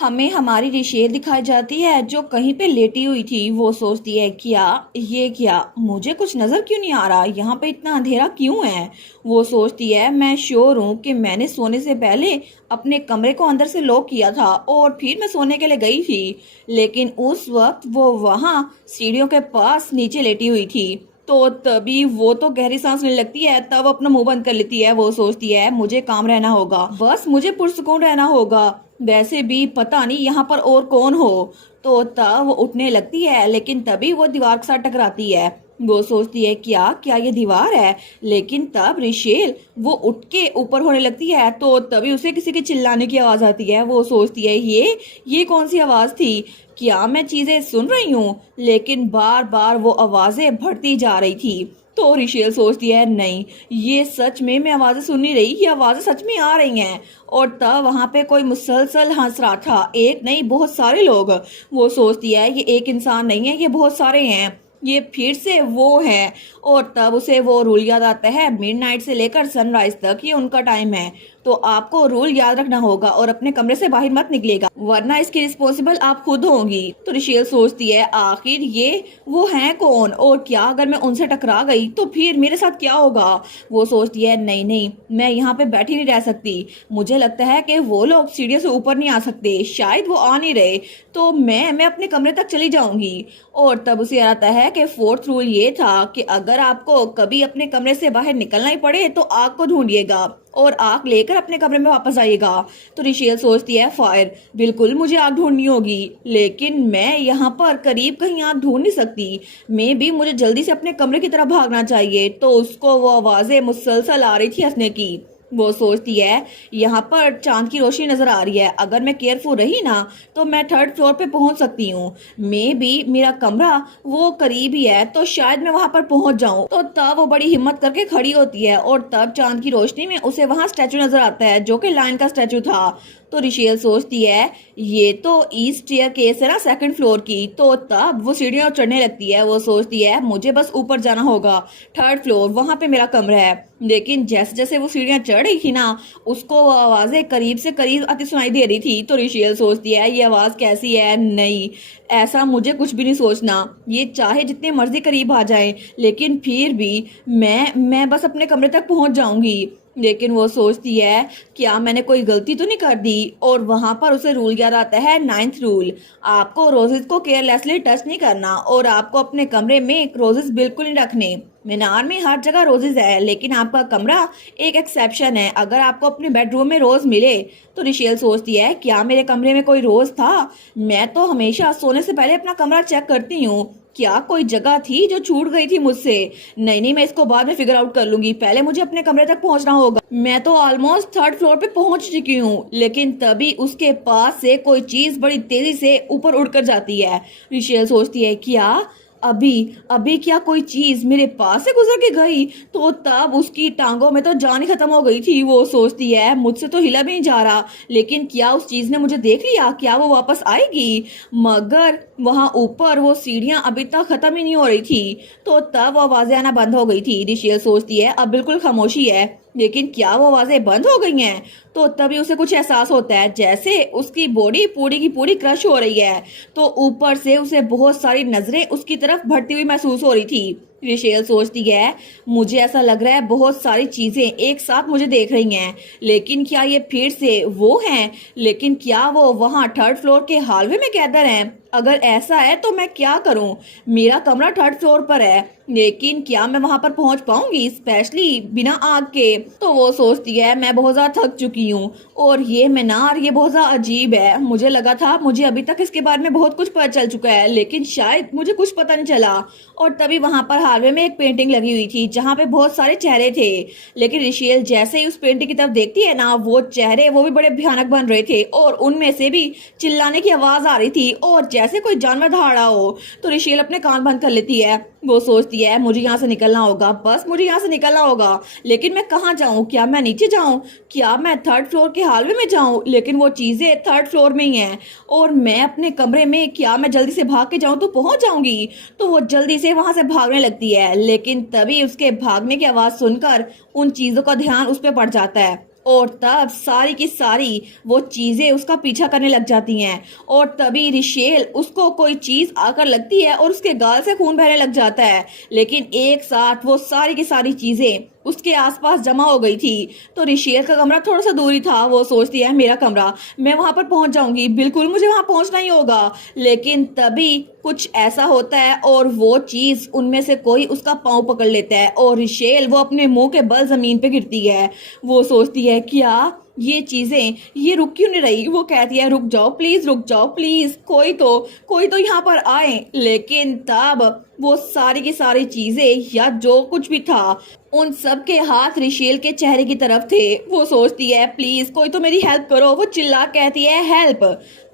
हमें हमारी रिशेल दिखाई जाती है जो कहीं पे लेटी हुई थी। वो सोचती है क्या मुझे कुछ नजर क्यों नहीं आ रहा, यहाँ पे इतना अंधेरा क्यों है। वो सोचती है मैं श्योर हूँ कि मैंने सोने से पहले अपने कमरे को अंदर से लॉक किया था और फिर मैं सोने के लिए गई थी, लेकिन उस वक्त वो वहां सीढ़ियों के पास नीचे लेटी हुई थी। तो तभी वो तो गहरी सांस लेने लगती है, तब अपना मुंह बंद कर लेती है। वो सोचती है मुझे काम रहना होगा, बस मुझे पुरसुकून रहना होगा, वैसे भी पता नहीं यहाँ पर और कौन हो। तो तब वो उठने लगती है, लेकिन तभी वो दीवार के साथ टकराती है। वो सोचती है क्या क्या ये दीवार है, लेकिन तब रिशेल वो उठ के ऊपर होने लगती है। तो तभी उसे किसी के चिल्लाने की आवाज आती है। वो सोचती है ये कौन सी आवाज थी, क्या मैं चीजें सुन रही हूँ, लेकिन बार बार वो आवाजें बढ़ती जा रही थी। तो रिशेल सोचती है नहीं, ये सच में मैं आवाजें सुन नहीं रही, ये आवाजें सच में आ रही हैं। और तब वहां पे कोई मुसलसल हंस रहा था, एक नहीं बहुत सारे लोग। वो सोचती है ये एक इंसान नहीं है, ये बहुत सारे हैं, ये फिर से वो है। और तब उसे वो रूल याद आता है, मिडनाइट से लेकर सनराइज तक ये उनका टाइम है, तो आपको रूल याद रखना होगा और अपने कमरे से बाहर मत निकलेगा, वरना इसकी रिस्पॉन्सिबल आप खुद होंगी। तो रिशेल सोचती है आखिर ये वो हैं कौन, और क्या अगर मैं उनसे टकरा गई तो फिर मेरे साथ क्या होगा। वो सोचती है नहीं नहीं, मैं यहाँ पे बैठी नहीं रह सकती, मुझे लगता है कि वो लोग सीढ़ियों से ऊपर नहीं आ सकते, शायद वो आ नहीं रहे, तो मैं अपने कमरे तक चली जाऊंगी। और तब उसे याद आता है कि फोर्थ रूल ये था कि अगर आपको कभी अपने कमरे से बाहर निकलना ही पड़े तो आग को ढूंढिएगा और आग लेकर अपने कमरे में वापस आइएगा। तो रिशेल सोचती है फायर, बिल्कुल मुझे आग ढूंढनी होगी, लेकिन मैं यहाँ पर करीब कहीं आग ढूंढ नहीं सकती, मे भी मुझे जल्दी से अपने कमरे की तरफ भागना चाहिए। तो उसको वो आवाजें मुसलसल आ रही थी हंसने की। वो सोचती है यहाँ पर चांद की रोशनी नजर आ रही है, अगर मैं केयरफुल रही ना तो मैं थर्ड फ्लोर पे पहुंच सकती हूँ, मे भी मेरा कमरा वो करीब ही है, तो शायद मैं वहां पर पहुंच जाऊं। तो तब वो बड़ी हिम्मत करके खड़ी होती है और तब चांद की रोशनी में उसे वहां स्टैचू नजर आता है जो कि लायन का स्टैचू था। तो रिशेल सोचती है ये तो ईस्ट स्टेयर केस है ना सेकंड फ्लोर की। तो तब वो सीढ़ियां चढ़ने लगती है। वो सोचती है मुझे बस ऊपर जाना होगा, थर्ड फ्लोर वहां पे मेरा कमरा है। लेकिन जैसे जैसे वो सीढ़ियां चढ़ रही थी ना, उसको वो आवाजें करीब से करीब आती सुनाई दे रही थी। तो रिशेल सोचती है ये आवाज कैसी है, नहीं ऐसा मुझे कुछ भी नहीं सोचना, ये चाहे जितने मर्जी करीब आ जाए, लेकिन फिर भी मैं बस अपने कमरे तक पहुंच जाऊंगी। लेकिन वो सोचती है क्या मैंने कोई गलती तो नहीं कर दी। और वहां पर उसे रूल याद आता है, नाइन्थ रूल, आपको रोजेस को केयरलेसली टच नहीं करना और आपको अपने कमरे में रोजेस बिल्कुल नहीं रखने। मीनार में हर जगह रोजेस है, लेकिन आपका कमरा एक एक्सेप्शन है, अगर आपको अपने बेडरूम में रोज मिले। तो रिशेल सोचती है क्या मेरे कमरे में कोई रोज था, मैं तो हमेशा सोने से पहले अपना कमरा चेक करती हूँ, क्या कोई जगह थी जो छूट गई थी मुझसे। नहीं नहीं, मैं इसको बाद में फिगर आउट कर लूंगी, पहले मुझे अपने कमरे तक पहुंचना होगा। मैं तो ऑलमोस्ट थर्ड फ्लोर पे पहुंच चुकी हूँ। लेकिन तभी उसके पास से कोई चीज बड़ी तेजी से ऊपर उड़कर जाती है। रिशेल सोचती है क्या अभी अभी क्या कोई चीज मेरे पास से गुजर के गई। तो तब उसकी टांगों में तो जान ही खत्म हो गई थी। वो सोचती है मुझसे तो हिला भी नहीं जा रहा, लेकिन क्या उस चीज ने मुझे देख लिया, क्या वो वापस आएगी। मगर वहां ऊपर वो सीढ़ियां अभी तक खत्म ही नहीं हो रही थी। तो तब वो आवाजें आना बंद हो गई थी। रिशेल सोचती है अब बिल्कुल खामोशी है, लेकिन क्या वो आवाजें बंद हो गई हैं। तो तभी उसे कुछ एहसास होता है जैसे उसकी बॉडी पूरी की पूरी क्रश हो रही है। तो ऊपर से उसे बहुत सारी नजरें उसकी तरफ बढ़ती हुई महसूस हो रही थी। रिशेल सोचती है मुझे ऐसा लग रहा है बहुत सारी चीजें एक साथ मुझे देख रही हैं, लेकिन क्या ये फिर से वो हैं, लेकिन क्या वो वहां थर्ड फ्लोर के हॉलवे में कैदर हैं। अगर ऐसा है तो मैं क्या करूं, मेरा कमरा थर्ड फ्लोर पर है, लेकिन क्या मैं वहां पर पहुंच पाऊंगी, स्पेशली बिना आग के। तो वो सोचती है मैं बहुत ज्यादा थक चुकी हूँ और ये मीनार ये बहुत ज्यादा अजीब है, मुझे लगा था मुझे अभी तक इसके बारे में बहुत कुछ पता चल चुका है, लेकिन शायद मुझे कुछ पता नहीं चला। और तभी वहां पर हालवे में एक पेंटिंग लगी हुई थी जहां पे बहुत सारे चेहरे थे, लेकिन रिशेल जैसे ही उस पेंटिंग की तरफ देखती है ना, वो चेहरे वो भी बड़े भयानक बन रहे थे और उनमें से भी चिल्लाने की आवाज आ रही थी और जैसे कोई जानवर दहाड़ा हो। तो रिशेल अपने कान बंद कर लेती है। वो सोचती है मुझे यहाँ से निकलना होगा, बस मुझे यहाँ से निकलना होगा, लेकिन मैं कहाँ जाऊँ, क्या मैं नीचे जाऊँ, क्या मैं थर्ड फ्लोर के हॉलवे में जाऊँ, लेकिन वो चीजें थर्ड फ्लोर में ही हैं और मैं अपने कमरे में, क्या मैं जल्दी से भाग के जाऊँ तो पहुंच जाऊंगी। तो वो जल्दी से वहां से भागने लगती है, लेकिन तभी उसके भागने की आवाज सुनकर उन चीजों का ध्यान उस पर पड़ जाता है और तब सारी की सारी वो चीजें उसका पीछा करने लग जाती हैं और तभी रिशेल उसको कोई चीज आकर लगती है और उसके गाल से खून बहने लग जाता है। लेकिन एक साथ वो सारी की सारी चीजें उसके आसपास जमा हो गई थी। तो रिशेल का कमरा थोड़ा सा दूरी था। वो सोचती है मेरा कमरा, मैं वहां पर पहुंच जाऊंगी, बिल्कुल मुझे वहां पहुंचना ही होगा। लेकिन तभी कुछ ऐसा होता है और वो चीज उनमें से कोई उसका पाँव पकड़ लेता है और रिशेल वो अपने मुंह के बल जमीन पे गिरती है। वो सोचती है क्या ये चीजें ये रुक क्यों नहीं रही। वो कहती है रुक जाओ प्लीज, रुक जाओ प्लीज, कोई तो यहाँ पर आए। लेकिन तब वो सारी की सारी चीजें या जो कुछ भी था उन सब के हाथ रिशेल के चेहरे की तरफ थे। वो सोचती है प्लीज कोई तो मेरी हेल्प करो। वो चिल्ला कहती है हेल्प।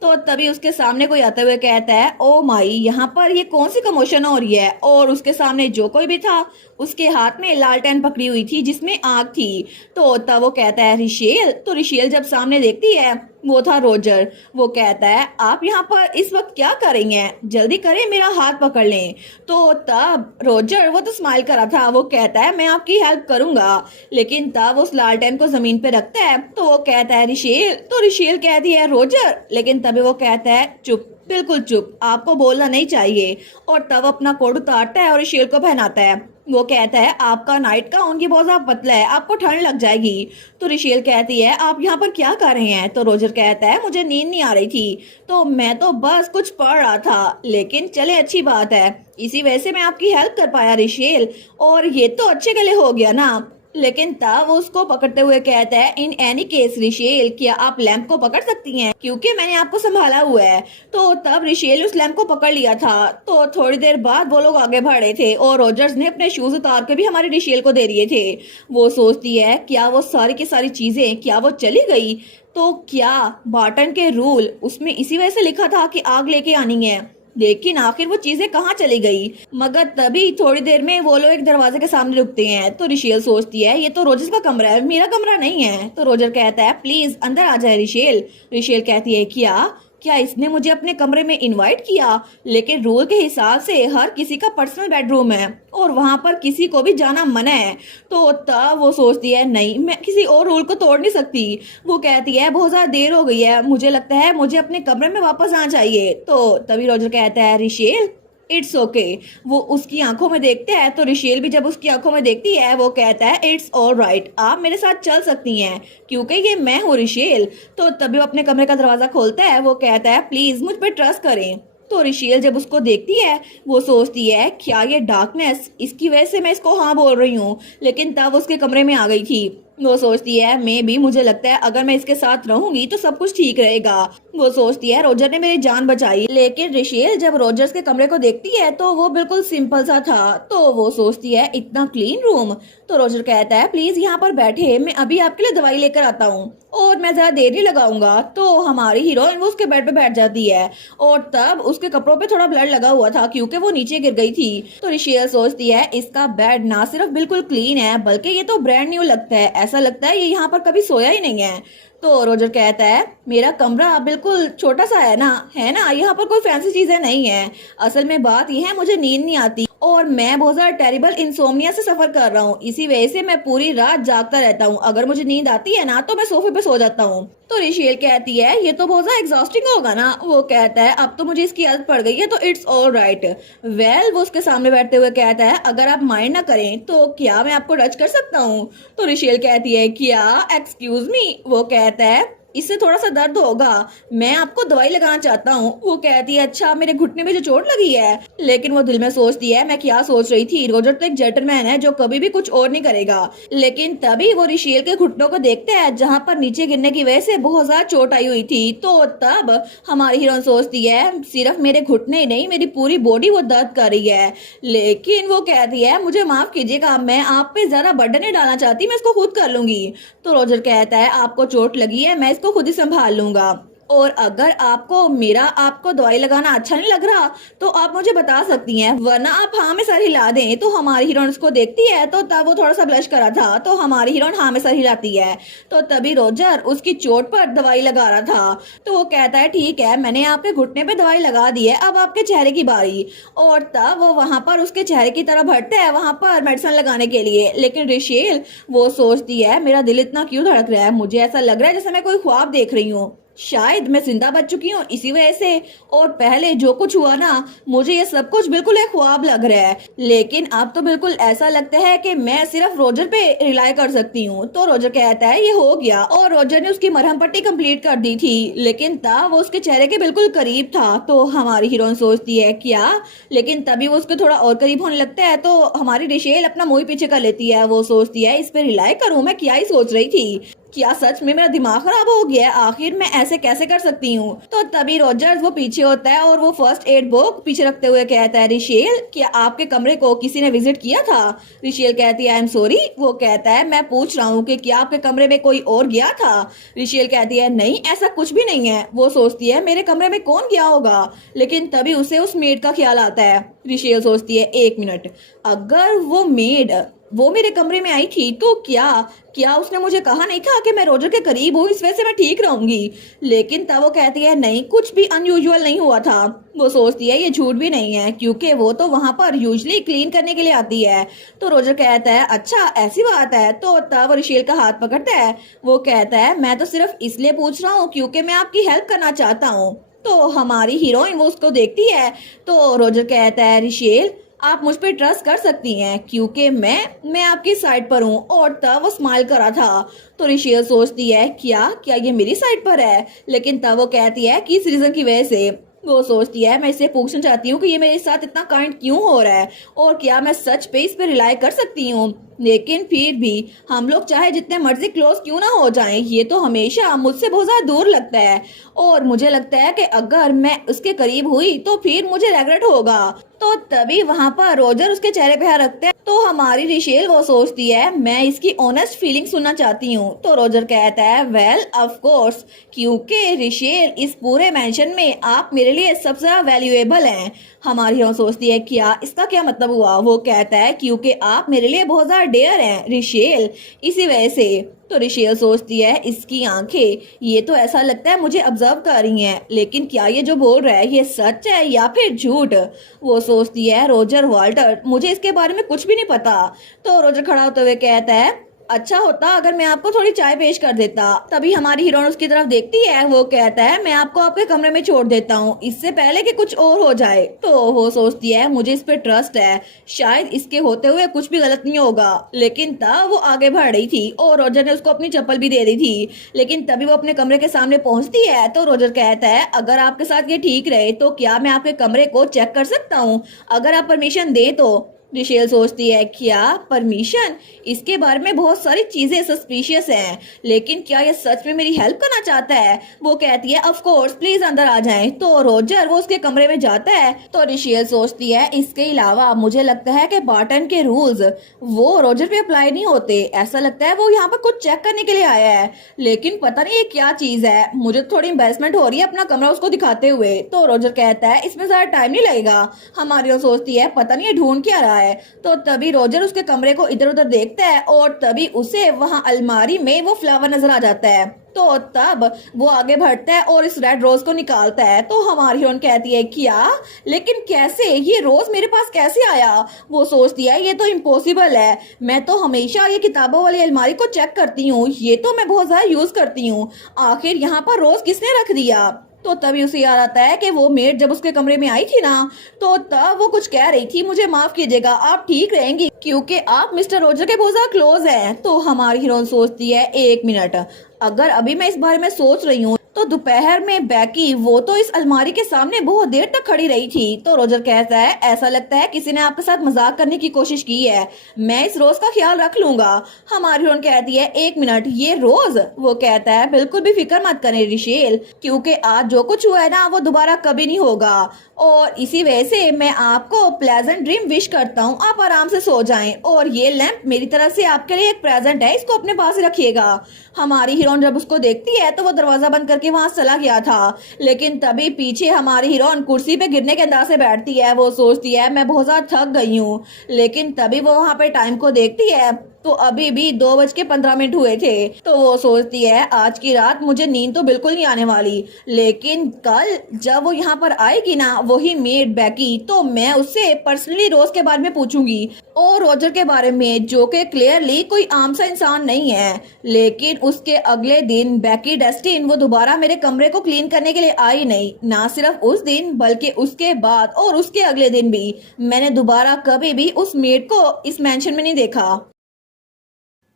तो तभी उसके सामने कोई आते हुए कहता है ओ माई, यहाँ पर ये कौन सी कमोशन हो रही है। और उसके सामने जो कोई भी था उसके हाथ में लालटेन पकड़ी हुई थी जिसमें आग थी। तो तब वो कहता है रिशेल। तो रिशेल जब सामने देखती है वो था रोजर। वो कहता है आप यहाँ पर इस वक्त क्या कर रही हैं, जल्दी करें मेरा हाथ पकड़ लें। तो तब रोजर वो तो स्माइल कर रहा था। वो कहता है मैं आपकी हेल्प करूंगा। लेकिन तब उस लालटेन को जमीन पे रखता है तो वो कहता है रिशेल। तो रिशेल कहती है रोजर। लेकिन तभी वो कहता है चुप, बिल्कुल चुप, आपको बोलना नहीं चाहिए। और तब अपना कोट उतारता है और रिशेल को पहनाता है। वो कहता है आपका नाइट गाउन ये बहुत ज्यादा पतला है, आपको ठंड लग जाएगी। तो रिशेल कहती है आप यहाँ पर क्या कर रहे हैं। तो रोजर कहता है मुझे नींद नहीं आ रही थी तो मैं तो बस कुछ पढ़ रहा था। लेकिन चले अच्छी बात है, इसी वजह से मैं आपकी हेल्प कर पाया रिशेल, और ये तो अच्छे के लिए हो गया ना। लेकिन तब वो उसको पकड़ते हुए कहता है इन एनी केस रिशेल, क्या आप लैंप को पकड़ सकती हैं क्योंकि मैंने आपको संभाला हुआ है। तो तब रिशेल उस लैंप को पकड़ लिया था। तो थोड़ी देर बाद वो लोग आगे बढ़े थे और रोजर्स ने अपने शूज उतार के भी हमारी रिशेल को दे दिए थे। वो सोचती है क्या वो सारी की सारी चीजें क्या वो चली गई। तो क्या बार्टन के रूल उसमें इसी वजह से लिखा था कि आग लेके आनी है, लेकिन आखिर वो चीजें कहाँ चली गई। मगर तभी थोड़ी देर में वो लोग एक दरवाजे के सामने रुकते हैं। तो रिशेल सोचती है ये तो रोजर का कमरा है, मेरा कमरा नहीं है। तो रोजर कहता है प्लीज अंदर आ जाए रिशेल। रिशेल कहती है क्या क्या इसने मुझे अपने कमरे में इनवाइट किया, लेकिन रूल के हिसाब से हर किसी का पर्सनल बेडरूम है और वहां पर किसी को भी जाना मना है। तो तब वो सोचती है नहीं, मैं किसी और रूल को तोड़ नहीं सकती। वो कहती है बहुत ज्यादा देर हो गई है, मुझे लगता है मुझे अपने कमरे में वापस आना चाहिए। तो तभी रोजर कहता है रिशेल इट्स ओके। वो उसकी आंखों में देखते हैं तो रिशेल भी जब उसकी आंखों में देखती है वो कहता है इट्स ऑल राइट, आप मेरे साथ चल सकती हैं क्योंकि ये मैं हूँ रिशेल। तो तभी वो अपने कमरे का दरवाजा खोलता है। वो कहता है प्लीज मुझ पर ट्रस्ट करें। तो रिशेल जब उसको देखती है वो सोचती है क्या ये डार्कनेस इसकी वजह से मैं इसको हाँ बोल रही हूँ। लेकिन तब उसके कमरे में आ गई थी। वो सोचती है मे भी मुझे लगता है अगर मैं इसके साथ रहूंगी तो सब कुछ ठीक रहेगा। वो सोचती है रोजर ने मेरी जान बचाई। लेकिन रिशेल जब रोजर्स के कमरे को देखती है तो वो बिल्कुल सिंपल सा था। तो वो सोचती है इतना क्लीन रूम। तो रोजर कहता है प्लीज यहाँ पर बैठे, मैं अभी आपके लिए दवाई लेकर आता हूँ और मैं जरा देर नहीं लगाऊंगा। तो हमारी हीरोइन वो उसके बेड पे बैठ जाती है और तब उसके कपड़ों पे थोड़ा ब्लड लगा हुआ था क्योंकि वो नीचे गिर गई थी। तो रिशेल सोचती है इसका बेड ना सिर्फ बिल्कुल क्लीन है बल्कि ये तो ब्रांड न्यू लगता है, ऐसा लगता है ये यहाँ पर कभी सोया ही नहीं है। तो रोजर कहता है मेरा कमरा बिल्कुल छोटा सा है ना, यहाँ पर कोई फैंसी चीजें नहीं है। असल में बात यह है मुझे नींद नहीं आती और मैं बहुत ज्यादा टेरिबल इंसोम्निया से सफर कर रहा हूँ, इसी वजह से मैं पूरी रात जागता रहता हूँ। अगर मुझे नींद आती है ना तो मैं सोफे पे सो जाता हूँ। तो रिशेल कहती है ये तो बहुत ज्यादा एग्जॉस्टिंग होगा ना। वो कहता है अब तो मुझे इसकी आदत पड़ गई है तो इट्स ऑल राइट। वेल वो उसके सामने बैठते हुए कहता है अगर आप माइंड ना करें तो क्या मैं आपको टच कर सकता हूँ। तो रिशेल कहती है क्या, एक्सक्यूज मी। वो कहता है इससे थोड़ा सा दर्द होगा, मैं आपको दवाई लगाना चाहता हूँ। वो कहती है अच्छा मेरे घुटने में जो चोट लगी है। लेकिन वो दिल में सोचती है मैं क्या सोच रही थी, रोजर तो एक जेंटलमैन है जो कभी भी कुछ और नहीं करेगा। लेकिन तभी वो रिशेल के घुटनों को देखते हैं जहाँ पर नीचे गिरने की वजह से बहुत ज्यादा चोट आई हुई थी। तो तब हमारी हीरोइन सोचती है सिर्फ मेरे घुटने ही नहीं मेरी पूरी बॉडी वो दर्द कर रही है। लेकिन वो कहती है मुझे माफ कीजिएगा, मैं आप पे ज्यादा बर्डन नहीं डालना चाहती, मैं इसको खुद कर लूंगी। तो रोजर कहता है आपको चोट लगी है, मैं इसको खुद ही संभाल लूंगा। और अगर आपको दवाई लगाना अच्छा नहीं लग रहा तो आप मुझे बता सकती हैं, वरना आप हाँ में सर हिला दें। तो हमारी हीरोइन उसको देखती है तो तब वो थोड़ा सा ब्लश करा था, तो हमारी हीरोइन हाँ में सर हिलाती है। तो तभी रोजर उसकी चोट पर दवाई लगा रहा था। तो वो कहता है ठीक है, मैंने आपके घुटने पे दवाई लगा दी है, अब आपके चेहरे की बारी। और तब वो वहां पर उसके चेहरे की तरफ बढ़ता है वहां पर मेडिसिन लगाने के लिए। लेकिन रिशेल वो सोचती है मेरा दिल इतना क्यों धड़क रहा है, मुझे ऐसा लग रहा है जैसे मैं कोई ख्वाब देख रही हूँ, शायद मैं जिंदा बच चुकी हूँ इसी वजह से। और पहले जो कुछ हुआ ना, मुझे ये सब कुछ बिल्कुल एक ख्वाब लग रहा है। लेकिन अब तो बिल्कुल ऐसा लगता है कि मैं सिर्फ रोजर पे रिलाई कर सकती हूँ। तो रोजर कहता है ये हो गया, और रोजर ने उसकी मरहम पट्टी कंप्लीट कर दी थी, लेकिन तब वो उसके चेहरे के बिल्कुल करीब था। तो हमारी हीरोइन सोचती है क्या, लेकिन तभी वो उसके थोड़ा और करीब होने लगता है। तो हमारी रिशेल अपना मुंह पीछे कर लेती है। वो सोचती है इस पे रिलाई करूं, मैं क्या ही सोच रही थी, क्या सच में मेरा दिमाग खराब हो गया है, आखिर मैं ऐसे कैसे कर सकती हूँ। तो तभी रोजर्स वो पीछे होता है और वो फर्स्ट एड बुक पीछे रखते हुए कहता है रिशेल क्या आपके कमरे को किसी ने विजिट किया था। रिशेल कहती है आई एम सॉरी। वो कहता है मैं पूछ रहा हूँ कि क्या आपके कमरे में कोई और गया था। रिशेल कहती है नहीं ऐसा कुछ भी नहीं है। वो सोचती है मेरे कमरे में कौन गया होगा, लेकिन तभी उसे उस मेड का ख्याल आता है। रिशेल सोचती है एक मिनट, अगर वो मेड वो मेरे कमरे में आई थी तो क्या क्या उसने मुझे कहा नहीं था कि मैं रोजर के करीब हूँ, इस वजह से मैं ठीक रहूंगी। लेकिन तब वो कहती है नहीं कुछ भी अनयूजुअल नहीं हुआ था। वो सोचती है ये झूठ भी नहीं है क्योंकि वो तो वहां पर यूजली क्लीन करने के लिए आती है। तो रोजर कहता है अच्छा ऐसी बात है। तो तब रिशेल का हाथ पकड़ता है। वो कहता है मैं तो सिर्फ इसलिए पूछ रहा हूँ क्योंकि मैं आपकी हेल्प करना चाहता हूँ। तो हमारी हीरोइन वो उसको देखती है। तो रोजर कहता है रिशेल आप मुझ पर ट्रस्ट कर सकती हैं क्योंकि मैं आपकी साइड पर हूँ। और तब वो स्माइल करा था। तो रिशेल सोचती है क्या क्या ये मेरी साइड पर है, लेकिन तब वो कहती है किस रीजन की वजह से। वो सोचती है मैं इससे पूछना चाहती हूँ कि ये मेरे साथ इतना काइंड क्यों हो रहा है और क्या मैं सच पे इस पे रिलाई कर सकती हूँ। लेकिन फिर भी हम लोग चाहे जितने मर्जी क्लोज क्यों ना हो जाएं, ये तो हमेशा मुझसे बहुत ज्यादा दूर लगता है और मुझे लगता है कि अगर मैं उसके करीब हुई तो फिर मुझे रेग्रेट होगा। तो तभी वहां पर रोजर उसके चेहरे पे हाथ रखते हैं। तो हमारी रिशेल वो सोचती है मैं इसकी ऑनेस्ट फीलिंग सुनना चाहती हूँ। तो रोजर कहता है वेल ऑफ कोर्स, क्योंकि रिशेल इस पूरे मेंशन में आप मेरे लिए सबसे ज्यादा वैल्यूएबल हैं। हमारी हीरोइन सोचती है क्या इसका क्या मतलब हुआ। वो कहता है क्योंकि आप मेरे लिए बहुत ज्यादा डेयर हैं रिशेल, इसी वजह से। तो रिशेल सोचती है इसकी आंखें ये तो ऐसा लगता है मुझे ऑब्जर्व कर रही हैं, लेकिन क्या ये जो बोल रहा है ये सच है या फिर झूठ। वो सोचती है रोजर वाल्टर मुझे इसके बारे में कुछ भी नहीं पता। तो रोजर खड़ा होते हुए कहता है अच्छा होता अगर मैं आपको थोड़ी चाय पेश कर देता। तभी हमारी हीरोइन उसकी तरफ देखती है। वो कहता है मैं आपको आपके कमरे में छोड़ देता हूँ इससे पहले कि कुछ और हो जाए। तो वो सोचती है मुझे इस पे ट्रस्ट है, शायद इसके होते हुए कुछ भी गलत नहीं होगा। लेकिन तब वो आगे बढ़ रही थी और रोजर ने उसको अपनी चप्पल भी दे दी थी। लेकिन तभी वो अपने कमरे के सामने पहुंचती है। तो रोजर कहता है अगर आपके साथ ये ठीक रहे तो क्या मैं आपके कमरे को चेक कर सकता हूँ, अगर आप परमिशन दे तो। रिशेल सोचती है क्या परमिशन, इसके बारे में बहुत सारी चीजें सस्पिशियस हैं, लेकिन क्या ये सच में मेरी हेल्प करना चाहता है। वो कहती है ऑफ कोर्स प्लीज अंदर आ जाएं। तो रोजर वो उसके कमरे में जाता है। तो रिशेल सोचती है इसके अलावा मुझे लगता है कि बार्टन के रूल्स वो रोजर पे अप्लाई नहीं होते, ऐसा लगता है वो यहाँ पर कुछ चेक करने के लिए आया है, लेकिन पता नहीं ये क्या चीज है। मुझे थोड़ी एम्बेरसमेंट हो रही है अपना कमरा उसको दिखाते हुए। तो रोजर कहता है इसमें ज्यादा टाइम नहीं लगेगा। हमारी सोचती है पता नहीं ये ढूंढ क्या रहा है। तो तभी रोजर उसके कमरे को इधर उधर देखता है और तभी उसे वहां अलमारी में वो फ्लावर नजर आ जाता है। तो तब वो आगे बढ़ता है और इस रेड रोज को निकालता है। तो हमारी हीरोइन कहती है क्या, लेकिन कैसे, ये रोज मेरे पास कैसे आया। वो सोचती है ये तो इम्पॉसिबल है, मैं तो हमेशा ये किताबों वाली अलमारी को चेक करती हूँ, ये तो मैं बहुत ज्यादा यूज करती हूँ, आखिर यहाँ पर रोज किसने रख दिया। तो तभी उसे याद आता है कि वो मेड जब उसके कमरे में आई थी ना, तो तब वो कुछ कह रही थी मुझे माफ कीजिएगा आप ठीक रहेंगी क्योंकि आप मिस्टर रोजर के बहुत ज्यादा क्लोज हैं। तो हमारी हीरोइन सोचती है एक मिनट, अगर अभी मैं इस बारे में सोच रही हूँ तो दोपहर में बैकी वो तो इस अलमारी के सामने बहुत देर तक खड़ी रही थी। तो रोजर कहता है ऐसा लगता है किसी ने आपके साथ मजाक करने की कोशिश की है, मैं इस रोज का ख्याल रख लूंगा। हमारी हीरोइन कहती है एक मिनट ये रोज। वो कहता है बिल्कुल भी फिक्र मत करें रिशेल, क्योंकि आज जो कुछ हुआ है ना वो दोबारा कभी नहीं होगा और इसी वजह से मैं आपको प्लेजेंट ड्रीम विश करता हूँ, आप आराम से सो जाएं और ये लैंप मेरी तरफ से आपके लिए एक प्रेजेंट है, इसको अपने पास रखिएगा। हमारी हीरोइन जब उसको देखती है तो वो दरवाजा बंद करके करके वहां चला गया था। लेकिन तभी पीछे हमारी हीरोइन कुर्सी पे गिरने के अंदाज से बैठती है। वो सोचती है मैं बहुत ज्यादा थक गई हूँ। लेकिन तभी वो वहां पे टाइम को देखती है तो अभी भी 2:15 हुए थे। तो वो सोचती है आज की रात मुझे नींद तो बिल्कुल नहीं आने वाली, लेकिन कल जब वो यहाँ पर आएगी ना वही मेड बैकी, तो मैं उससे पर्सनली रोज के बारे में पूछूंगी और रोजर के बारे में, जो कि क्लियरली कोई आम सा इंसान नहीं है। लेकिन उसके अगले दिन बैकी डेस्टिन वो दोबारा मेरे कमरे को क्लीन करने के लिए आई नहीं। ना सिर्फ उस दिन बल्कि उसके बाद और उसके अगले दिन भी मैंने दोबारा कभी भी उस मेड को इस मैंशन में नहीं देखा।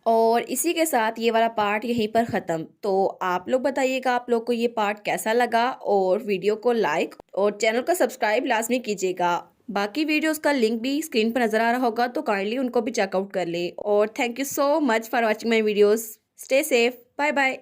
और इसी के साथ ये वाला पार्ट यहीं पर ख़त्म। तो आप लोग बताइएगा आप लोग को ये पार्ट कैसा लगा, और वीडियो को लाइक और चैनल को सब्सक्राइब लाजमी कीजिएगा। बाकी वीडियोस का लिंक भी स्क्रीन पर नज़र आ रहा होगा, तो काइंडली उनको भी चेकआउट कर ले। और thank you so much for watching my videos. Stay safe, bye bye.